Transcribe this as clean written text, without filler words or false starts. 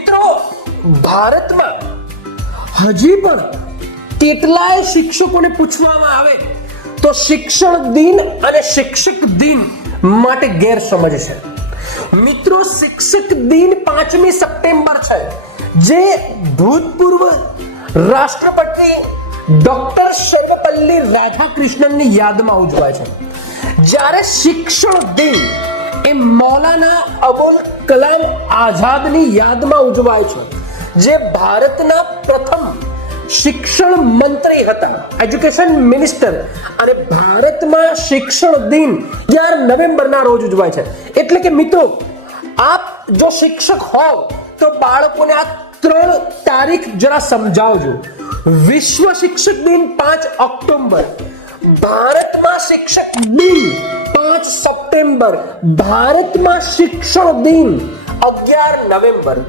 મિત્રો, ભારતમાં હજી પણ કેટલાય શિક્ષકોને પૂછવામાં આવે તો શિક્ષણ દિન અને શિક્ષક દિન માટે ગેરસમજ છે. મિત્રો, શિક્ષક દિન 5મી સપ્ટેમ્બર છે, જે ભૂતપૂર્વ રાષ્ટ્રપતિ ડોક્ટર સર્વપલ્લી રાધાકૃષ્ણનની યાદમાં ઉજવાય છે. જ્યારે શિક્ષણ દિન એ મૌલાના અબુલ કલામ આઝાદની યાદમાં ઉજવાય છે, જે ભારતના પ્રથમ શિક્ષણ મંત્રી હતા, એજ્યુકેશન મિનિસ્ટર. અને ભારતમાં શિક્ષણ દિન 11 નવેમ્બરના રોજ ઉજવાય છે. એટલે કે મિત્રો, આપ જો શિક્ષક હોવ તો બાળકોને આ 3 તારીખ જરા સમજાવજો. વિશ્વ શિક્ષક દિન 5 ઓક્ટોબર, ભારતમાં શિક્ષક દિન 5 સપ્ટેમ્બર, ભારતમાં શિક્ષણ દિન 11 નવેમ્બર.